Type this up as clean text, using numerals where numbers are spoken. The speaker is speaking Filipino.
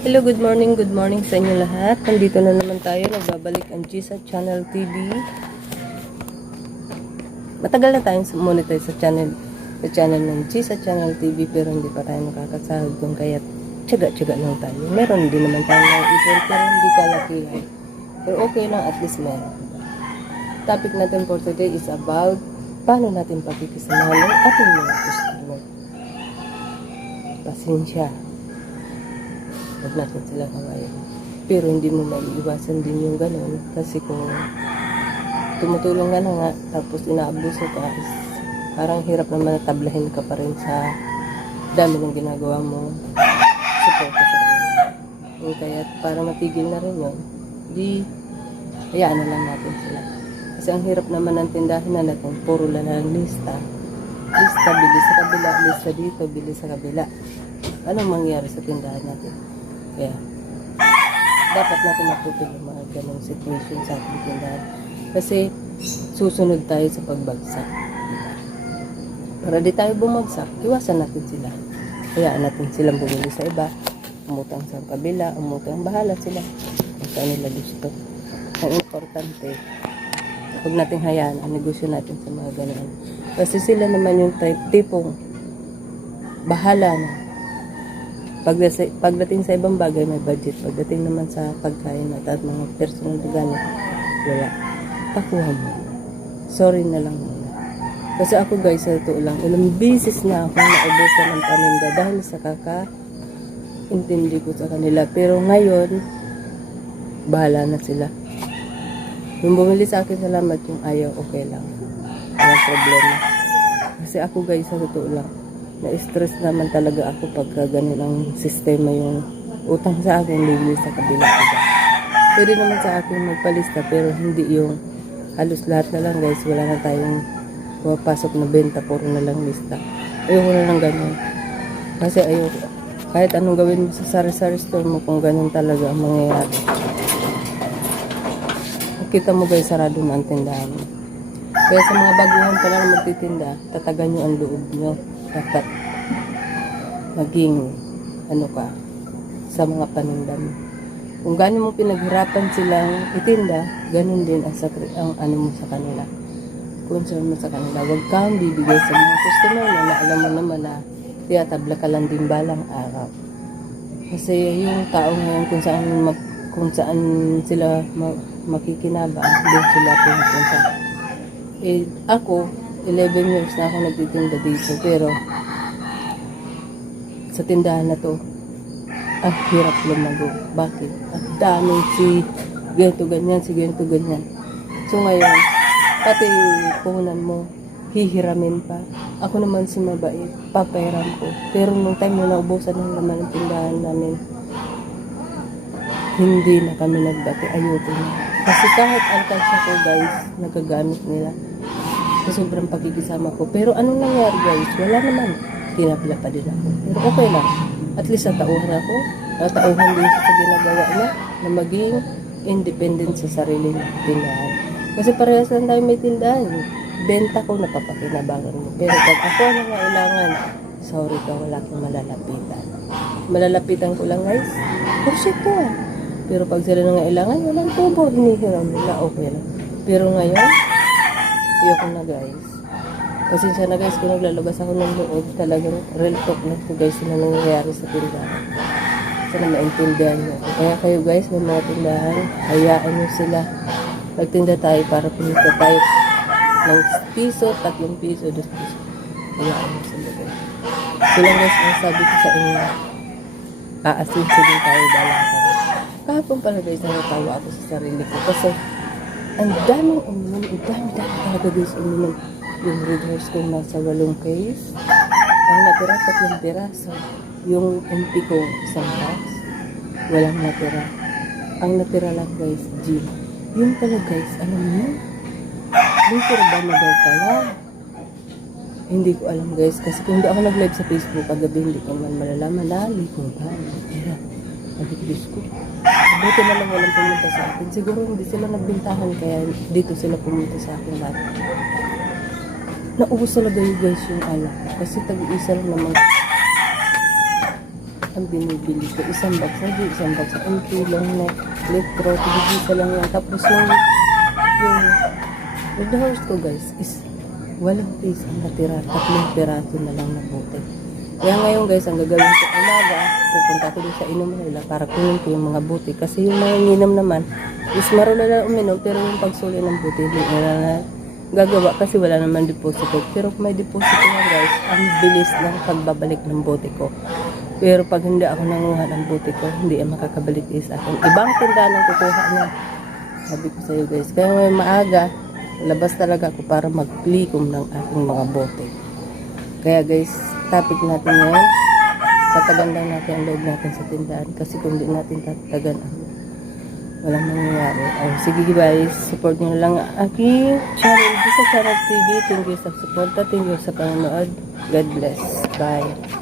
Hello, good morning sa inyo lahat. Nandito na naman tayo, nagbabalik ang Gisa Channel TV. Matagal na tayong monetize sa channel ng Gisa Channel TV, pero hindi pa tayo nakakasahod kung kaya tiyaga-tiyaga lang tayo. Meron din naman tayo ng ipon, pero hindi kalakihan. Pero okay lang, at least meron. Topic natin for today is about paano natin pakikisamahan ng ating mga customer. Pasensya. Huwag natin silang hawayan. Pero hindi mo maiiwasan din yung gano'n. Kasi kung tumutulong ka na nga, tapos inaabuso ka, is parang hirap naman natablahin ka pa rin sa dami ng ginagawa mo. Support ka sa kanila. Kaya para matigil na rin yun, di hayaan na lang natin sila. Kasi ang hirap naman ng tindahan na natin, puro lang ng lista. Lista, bili sa kabila, lista dito, bili sa kabila. Anong mangyari sa tindahan natin? Kaya, dapat natin matutulong yung mga ganong situation sa ating tindahan. Kasi, susunod tayo sa pagbagsak. Para di tayo bumagsak, iwasan natin sila. Hayaan natin silang bumili sa iba, umutang sa kabila, umutang, bahala sila. Kung saan nila gusto. Ang importante, huwag nating hayaan ang negosyo natin sa mga ganon. Kasi sila naman yung tipong bahala na. Pagdating sa ibang bagay, may budget. Pagdating naman sa pagkain at mga personal na gamit, wala. Pakuha mo. Sorry na lang muna. Kasi ako guys, sa ito lang, ilang beses na ako naubusan ng paninda dahil sa intindi ko sa kanila. Pero ngayon, bahala na sila. Yung bumili sa akin, salamat. Yung ayaw, okay lang. Walang problema. Kasi ako guys, sa totoo lang, na-stress naman talaga ako pagka ganun ang sistema yung utang sa akin, bibili sa kabila. Pwede naman sa akin magpalista, pero hindi yung halos lahat na lang guys. Wala na tayong pumapasok na benta, puro na lang lista. Ayoko na lang ganun. Kasi ayoko. Kahit anong gawin mo sa sari-sari store mo, kung ganun talaga ang mangyayari. Kita mo guys, sarado na ang tindahan mo. Kaya sa mga baguhan pa lang magtitinda, tatagan nyo ang loob nyo. Dapat maging sa mga paninda mo. Kung gano'n mo pinaghirapan silang itinda, ganun din ang mo sa kanila. Concern mo sa kanila. Huwag kang bibigay sa mga customer na alam mo naman na tiyatabla ka lang din balang araw. Kasi yung tao ngayon kung saan sila makikinabang, doon sila pumunta. Ako, 11 years na ako nagtitinda dito, pero sa tindahan na to, ang hirap lumago. Bakit? Ang daming si ganito ganyan, si ganito ganyan. So ngayon, pati puhunan mo, hihiramin pa. Ako naman si mabait, papairam ko. Pero nung time na naubusan ng laman ng tindahan namin, hindi na kami nagbati, ayoko na. Kasi kahit alkansya ko guys, nagagamit nila. Sa sobrang pagkikisama ko. Pero anong nangyari guys? Wala naman. Tinabla pa din ako. Pero okay lang. At least natauhan ako. Natauhan din sa ginagawa na maging independent sa sarili ng tindahan. Kasi parehas lang tayo may tindahan. Benta ko, napapakinabangan mo. Pero pag ako ang nangailangan, sorry ka, wala kang malalapitan. Malalapitan ko lang guys. Kursit ko ah. Pero pag sila nangailangan, walang tubo. Hinihiram nila. Okay lang. Pero ngayon, ayoko na guys. Pasensya na guys kung naglalabas ako ng loob. Talagang real talk na ito guys na nangyayari sa tindahan. Sana maintindihan nyo. Kaya kayo guys, may mga tindahan, hayaan nyo sila. Magtinda tayo para pinita tayo ng piso, 3 piso, 2 piso. Hayaan nyo sila guys. Silang guys, ang sabi ko sa inyo, aasinso din tayo balangan. Kahapon pala guys, natawa ako sa sarili ko. Kasi ang daming uminom, ang dami talaga guys uminom. Yung red horse ko nasa 8 case. Ang natira, 3 piraso. Yung empty ko, 1 box. Walang natira. Ang natira lang guys, gin. Yun pala guys, alam niyo? Lito ba na daw pala? Hindi ko alam guys, kasi kung hindi ako nag-live sa Facebook kagabi, hindi ko man malalaman na liko ba? Natira. Nag-Diyos ko. Buti na lang walang pumunta sa akin. Siguro hindi sila nagbintahan kaya dito sila pumunta sa akin lahat. Naubos talaga yung guys yung alak. Kasi tag-isa lang naman. ang binibili ko. Isang box, hindi isang box. Ang long neck, litro, tigisa lang yan. Tapos yung red horse ko guys is walang piece ang natira. 3 piraso na lang na bote. Kaya ngayon guys, ang gagawin ko umaga, pupunta ko doon sa inuman nila para kunin ko yung mga buti. Kasi yung mga nginom naman, is marunong na uminom, pero yung pagsuli ng buti, hindi nila na gagawa kasi wala naman deposito. Pero kung may deposito na guys, ang bilis ng pagbabalik ng buti ko. Pero pag hindi ako nanguha ng buti ko, hindi ang makakabalik is akin. Ibang tindahan ang kukuha na. Sabi ko sa iyo guys, kaya ngayon maaga, labas talaga ako para maglikom ng aking mga bote. Kaya guys, topic natin ngayon, tatagan lang natin ang loob natin sa tindahan kasi kung hindi natin tatagan, walang mangyayari. Sige guys, support nyo lang ang aking channel, sa Channel TV. Thank you sa support, thank you sa panonood. God bless. Bye.